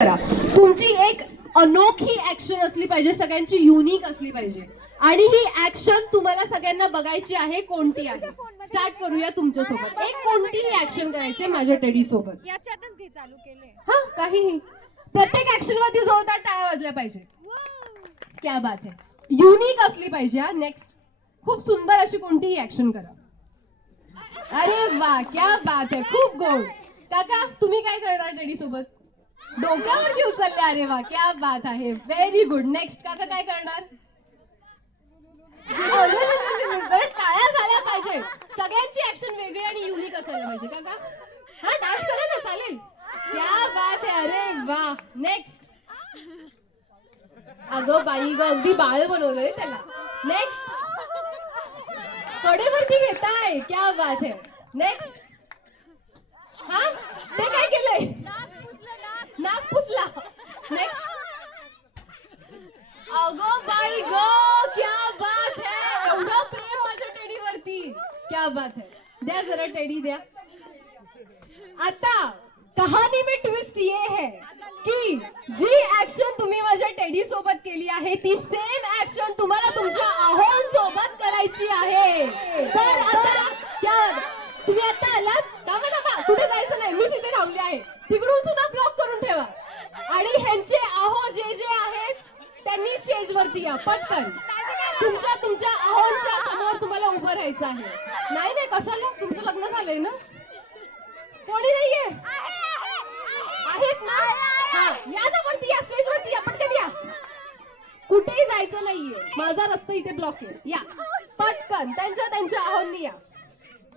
करा. तुमची एक अनोखी ऍक्शन असली पाहिजे, सगळ्यांची युनिक असली पाहिजे. आणि ही ऍक्शन तुम्हाला सगळ्यांना बघायची आहे कोणती आहे. स्टार्ट करूया तुमच्यासोबत. एक कोणतीही ऍक्शन करायची माझ्या टेडी सोबत. याच्यातच घे चालू केले. हा काहीही. प्रत्येक ऍक्शन वरती जोरदार टाळ्या वाजल्या पाहिजे. क्या बात है. युनिक असली पाहिजे. हा नेक्स्ट खूप सुंदर अशी कोणतीही ऍक्शन करा. अरे वा क्या बात है. खूप गोड. काका तुम्ही काय करणार टेडी सोबत? डोक्यावरती उचलले. अरे वा क्या बात आहे. Very good. नेक्स्ट काका काय करणार? टाळ्या झाल्या पाहिजे. सगळ्यांची ऍक्शन वेगळी आणि युनिक असायला पाहिजे. काका हा डान्स करा ना, चालेल. क्या बात आहे. अरे वा. नेक्स्ट. अगं बाई ग, अगदी बाळ बनवलंय त्याला. नेक्स्ट. कडेवरती घेताय. क्या बात आहे. नेक्स्ट. हा ते काय केलंय? नाक पुसला. नेक्स्ट. अगो बाई ग, क्या बात है. एवढं प्रेम माझ्या टेडीवरती. क्या बात है. द्या जरा टेडी द्या. आता कहाणी में ट्विस्ट ये है की जी ऍक्शन तुम्ही माझ्या टेडी सोबत केली आहे ती सेम ऍक्शन तुम्हाला तुमच्या आहोन सोबत करायची आहे. तर आता क्या तुम्ही आता आलात? थांबा थांबा, कुठे जायचं नाही. मीच इथे थांबले आहे. तिकडून सुद्धा ब्लॉक करून ठेवा. आणि ह्यांचे आहो जे जे आहेत त्यांनी स्टेज वरती या पटकन. तुमच्या आहोंच्या समोर तुम्हाला उभं राहायचं आहे. नाही नाही कशाला, तुमचं लग्न झालंय ना. कोणी नाहीये? आहेत ना. हा या ना वरती, या स्टेज वरती या, पटकन या. कुठेही जायचं नाहीये. माझा रस्ता इथे ब्लॉक आहे. या पटकन त्यांच्या आहोंनी या.